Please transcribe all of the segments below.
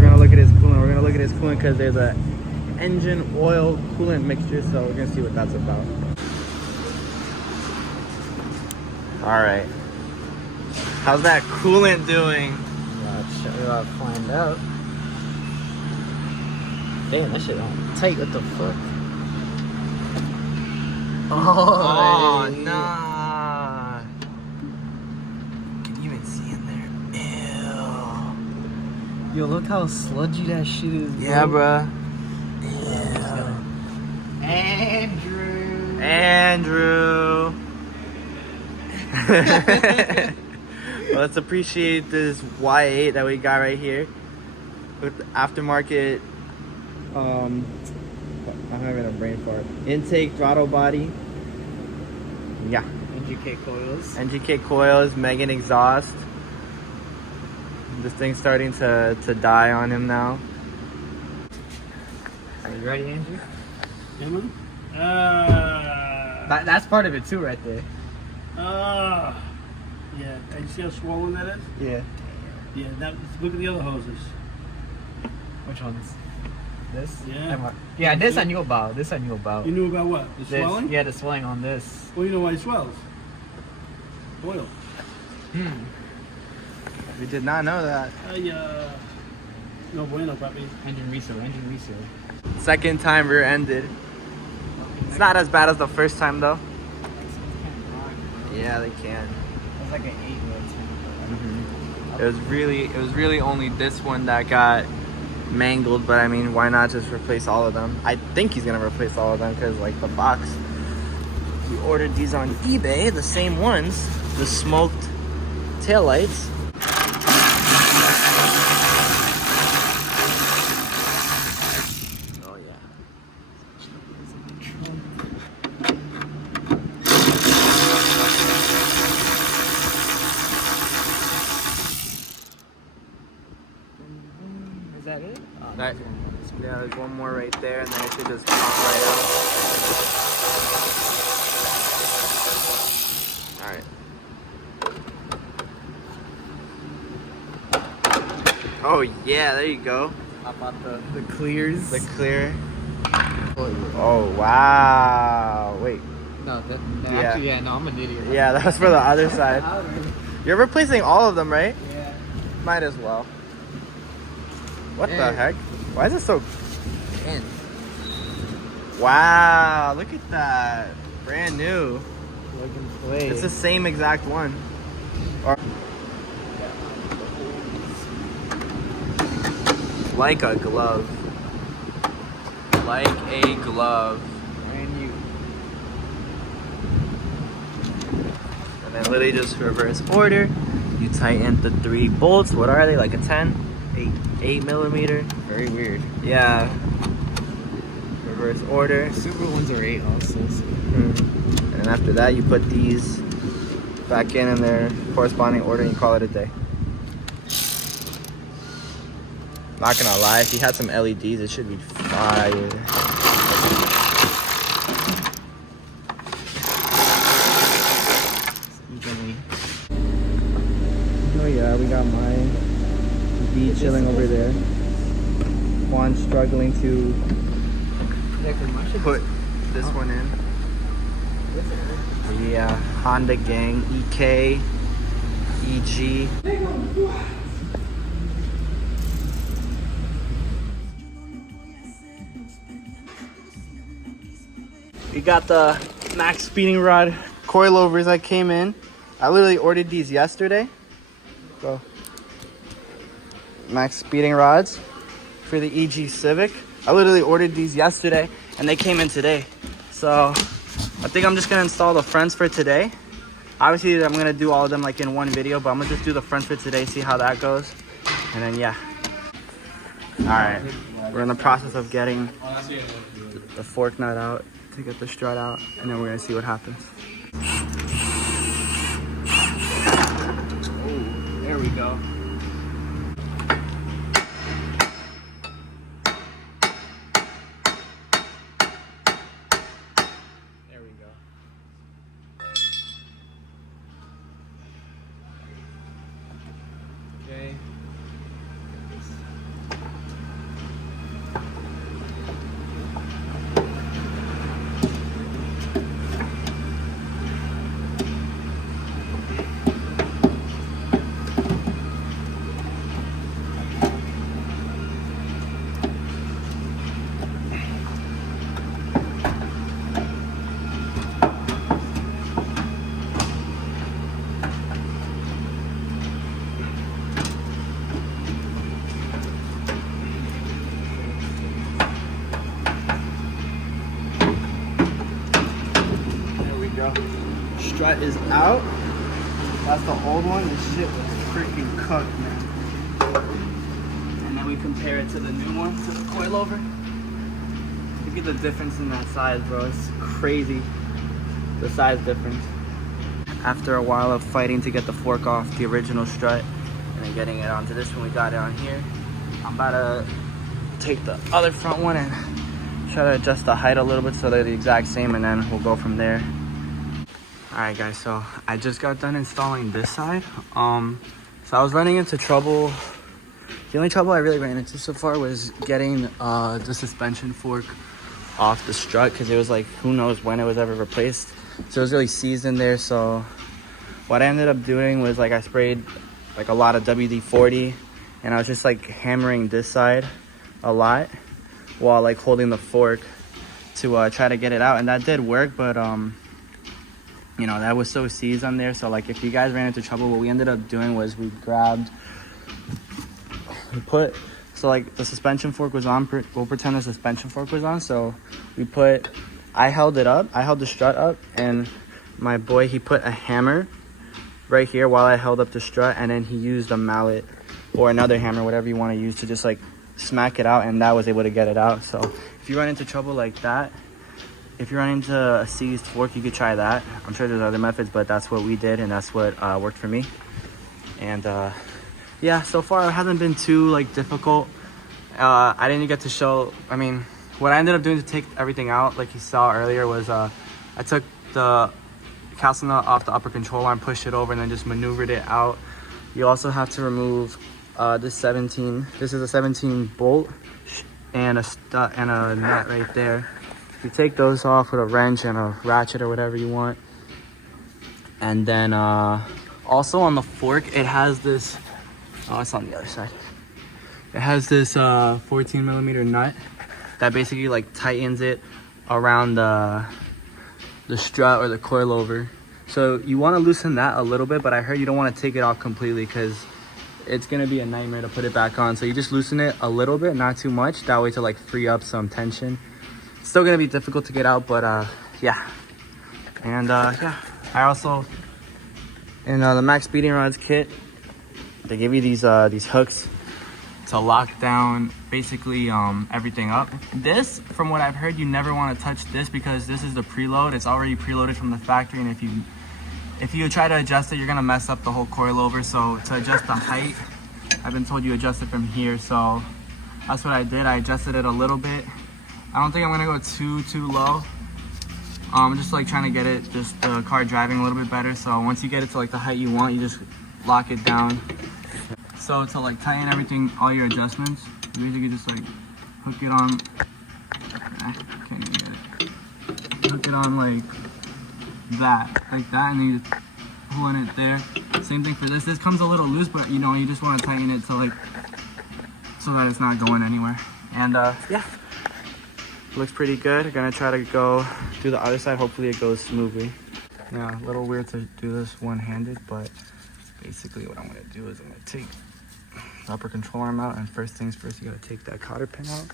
we're gonna look at his coolant. We're gonna look at his coolant because there's a engine oil coolant mixture, so we're gonna see what that's about. All right, how's that coolant doing? I'll find out. Damn, that shit on tight. What the fuck? Oh, nah. Can you even see in there? Ew. Yo, look how sludgy that shit is. Yeah, bro. Bruh. Andrew. Andrew. Well, let's appreciate this Wyett that we got right here with the aftermarket. I'm having a brain fart. Intake, throttle body. Yeah. NGK coils. NGK coils, Megan exhaust. This thing's starting to die on him now. Are you ready, Andrew? Yeah, man. That's part of it too, right there. Yeah. And you see how swollen that is? Yeah. Yeah. Look at the other hoses. Which ones? This? Yeah. Yeah, this I knew about. This I knew about. You knew about what? The This. swelling? Yeah, the swelling on this. Well, you know why it swells. Oil. We did not know that. No bueno, papi. Engine reseal. Second time rear ended. It's not as bad as the first time though. Yeah, they can. It's like an 8-wheel. It was really only this one that got mangled, but I mean, why not just replace all of them? I think he's gonna replace all of them because like the box, we ordered these on eBay, the same ones, the smoked taillights. Oh yeah. Is that it? That, yeah, there's one more right there, and then it should just pop right out. All right. Oh yeah, there you go. How about the clears? The clear. Oh wow. Wait. No, Yeah. actually, yeah, no, I'm an idiot. Yeah, that was for the other side. You're replacing all of them, right? Yeah. Might as well. What the Yeah. heck? Why is it so... Man. Wow, look at that. Brand new. Plug and play. It's the same exact one. Or... Like a glove. Like a glove. Brand new. And then literally just reverse order. You tighten the 3 bolts. What are they? Like a 10? 8 millimeter. Very weird. Yeah. Reverse order. Super ones are 8 also. So. And then after that, you put these back in their corresponding order and you call it a day. Not gonna lie, if you had some LEDs, it should be fire. Oh yeah, we got mine. B chilling over there. Juan struggling to put this one in. Yeah, Honda gang, EK, EG. We got the Maxpeedingrod coilovers that came in. I literally ordered these yesterday. So, Maxpeedingrods for the EK Civic. I literally ordered these yesterday and they came in today. So, I think I'm just gonna install the fronts for today. Obviously, I'm gonna do all of them like in one video, but I'm gonna just do the fronts for today, see how that goes. And then, yeah. All right, we're in the process of getting the fork nut out to get the strut out, and then we're gonna see what happens. Oh, there we go. There we go. Okay. strut is out. That's the old one. This shit was freaking cooked, man. And then we compare it to the new one, to the coilover. Look at the difference in that size, bro. It's crazy, the size difference. After a while of fighting to get the fork off the original strut and then getting it onto this one, we got it on here. I'm about to take the other front one and try to adjust the height a little bit so they're the exact same, and then we'll go from there. All right, guys, so I just got done installing this side. So I was running into trouble. The only trouble I really ran into so far was getting the suspension fork off the strut, because it was like, who knows when it was ever replaced. So it was really seized in there. So what I ended up doing was, like, I sprayed like a lot of WD-40, and I was just like hammering this side a lot while like holding the fork to try to get it out, and that did work. But you know, that was so seized on there. So like, if you guys ran into trouble, what we ended up doing was so like the suspension fork was on, we'll pretend the suspension fork was on. So I held it up, I held the strut up, and my boy, he put a hammer right here while I held up the strut, and then he used a mallet or another hammer, whatever you want to use, to just like smack it out, and that was able to get it out. So if you run into trouble like that, if you run into a seized fork, you could try that. I'm sure there's other methods, but that's what we did, and that's what worked for me. And yeah, so far it hasn't been too like difficult. I didn't get to show, I mean, what I ended up doing to take everything out, like you saw earlier, was I took the castle nut off the upper control arm, pushed it over, and then just maneuvered it out. You also have to remove this is a 17 bolt and a nut right there. You take those off with a wrench and a ratchet or whatever you want. And then also on the fork, it has this, oh, it's on the other side. It has this 14 millimeter nut that basically like tightens it around the strut or the coilover. So you want to loosen that a little bit, but I heard you don't want to take it off completely, because it's going to be a nightmare to put it back on. So you just loosen it a little bit, not too much, that way to like free up some tension. It's still going to be difficult to get out, but yeah. And yeah, I also, in the Maxpeedingrods kit, they give you these hooks to lock down basically everything up. This, from what I've heard, you never want to touch this, because this is the preload. It's already preloaded from the factory, and if you try to adjust it, you're gonna mess up the whole coilover. So to adjust the height, I've been told you adjust it from here. So that's what I did. I adjusted it a little bit. I don't think I'm gonna go too low. I'm just like trying to get it, just the car driving a little bit better. So once you get it to like the height you want, you just lock it down. So to like tighten everything, all your adjustments, you basically just like hook it on. I can't even get it. Hook it on like that, and then you just pulling it there. Same thing for this. This comes a little loose, but you know, you just want to tighten it to like, so that it's not going anywhere. And yeah, looks pretty good. I'm gonna try to go do the other side. Hopefully it goes smoothly. Yeah, a little weird to do this one-handed, but basically what I'm gonna do is I'm gonna take the upper control arm out, and first things first, you gotta take that cotter pin out.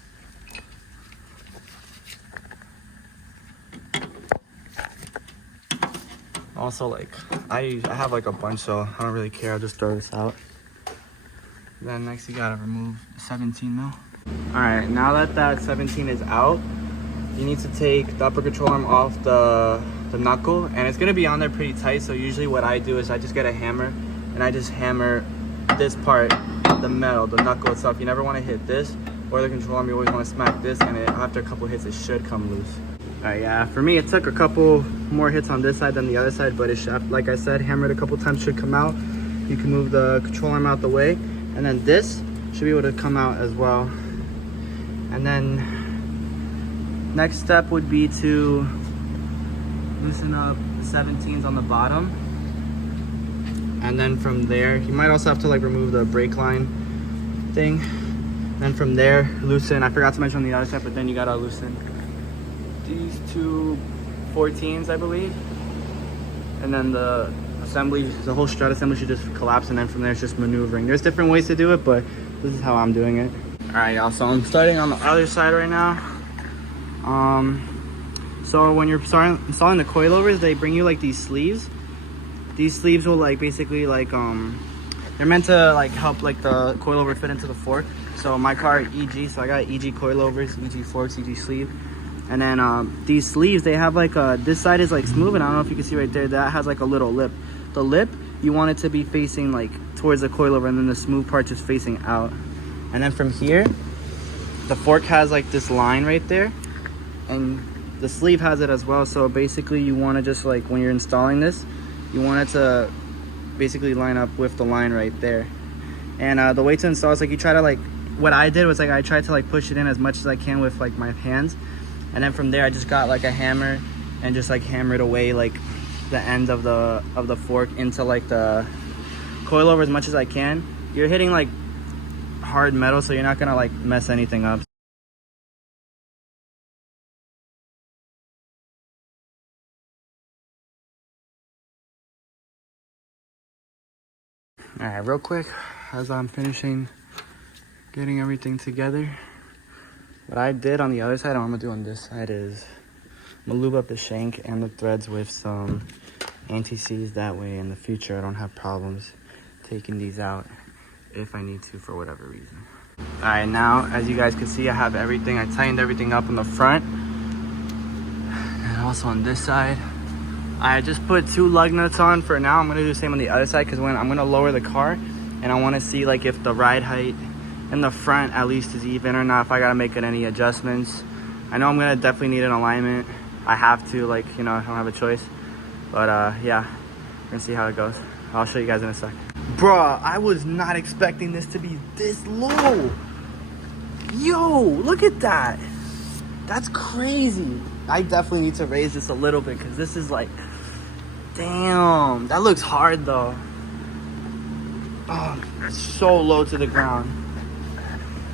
Also, like, I have like a bunch, so I don't really care. I'll just throw this out. Then next you gotta remove the 17 mil. All right, now that 17 is out, you need to take the upper control arm off the knuckle, and it's gonna be on there pretty tight. So usually what I do is I just get a hammer and I just hammer this part, the metal, the knuckle itself. You never want to hit this or the control arm. You always want to smack this, and after a couple hits, it should come loose. All right, yeah, for me, it took a couple more hits on this side than the other side, but it should, like I said, hammered a couple times, should come out. You can move the control arm out the way, and then this should be able to come out as well. And then next step would be to loosen up the 17s on the bottom. And then from there, you might also have to like remove the brake line thing. Then from there, loosen, I forgot to mention on the other side, but then you gotta loosen these two 14s, I believe. And then the assembly, the whole strut assembly should just collapse, and then from there it's just maneuvering. There's different ways to do it, but this is how I'm doing it. All right, y'all, so I'm starting on the other side right now. So when you're installing the coilovers, they bring you like these sleeves, These sleeves will like basically like they're meant to like help like the coilover fit into the fork. So my car EG, so I got EG coilovers, EG forks, EG sleeve. And then these sleeves, they have like this side is like smooth, and I don't know if you can see right there, that has like a little lip. The lip, you want it to be facing like towards the coilover, and then the smooth part just facing out. And then from here, the fork has like this line right there, and the sleeve has it as well. So basically you want to just like, when you're installing this, you want it to basically line up with the line right there. And the way to install is like, you try to like, what I did was like, I tried to like push it in as much as I can with like my hands. And then from there, I just got like a hammer and just like hammered away like the end of the fork into like the coilover as much as I can. You're hitting like hard metal, so you're not gonna like mess anything up. All right, real quick, as I'm finishing getting everything together, what I did on the other side, and what I'm gonna do on this side is I'm gonna lube up the shank and the threads with some anti-seize. That way in the future I don't have problems taking these out if I need to for whatever reason. All right, now as you guys can see, I have everything. I tightened everything up in the front and also on this side. I just put 2 lug nuts on for now. I'm gonna do the same on the other side, because when I'm gonna lower the car and I want to see like if the ride height in the front at least is even or not, if I gotta make any adjustments. I know I'm gonna definitely need an alignment. I have to, like, you know, I don't have a choice. But yeah, we're gonna see how it goes. I'll show you guys in a sec. Bruh, I was not expecting this to be this low. Yo, look at that. That's crazy. I definitely need to raise this a little bit, because this is like, damn, that looks hard though. Oh, it's so low to the ground.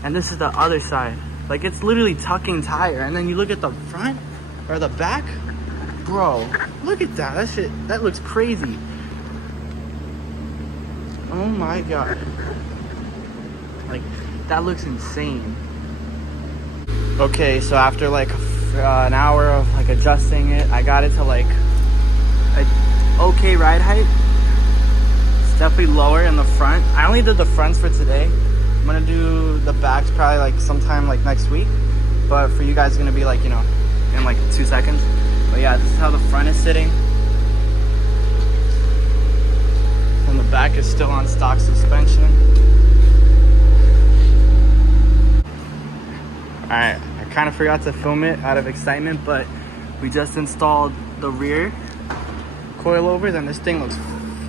And this is the other side. Like, it's literally tucking tire. And then you look at the front or the back, bro, look at that. That shit, that looks crazy. Oh my God. Like, that looks insane. Okay, so after like an hour of like adjusting it, I got it to like an okay ride height. It's definitely lower in the front. I only did the fronts for today. I'm gonna do the backs probably like sometime like next week, but for you guys it's gonna be like, you know, in like 2 seconds. But yeah, this is how the front is sitting, and the back is still on stock suspension. All right, I kind of forgot to film it out of excitement, but we just installed the rear coilovers and this thing looks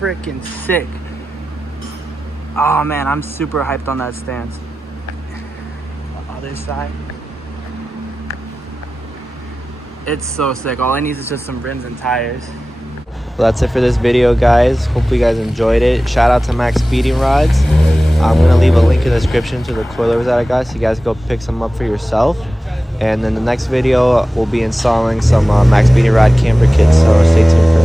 freaking sick. Oh man, I'm super hyped on that stance. The other side, it's so sick. All I need is just some rims and tires. Well, that's it for this video, guys. Hopefully you guys enjoyed it. Shout out to Maxpeedingrods. I'm gonna leave a link in the description to the coilovers that I got, so you guys go pick some up for yourself. And then the next video we'll be installing some Maxpeedingrod camber kits, so stay tuned for that.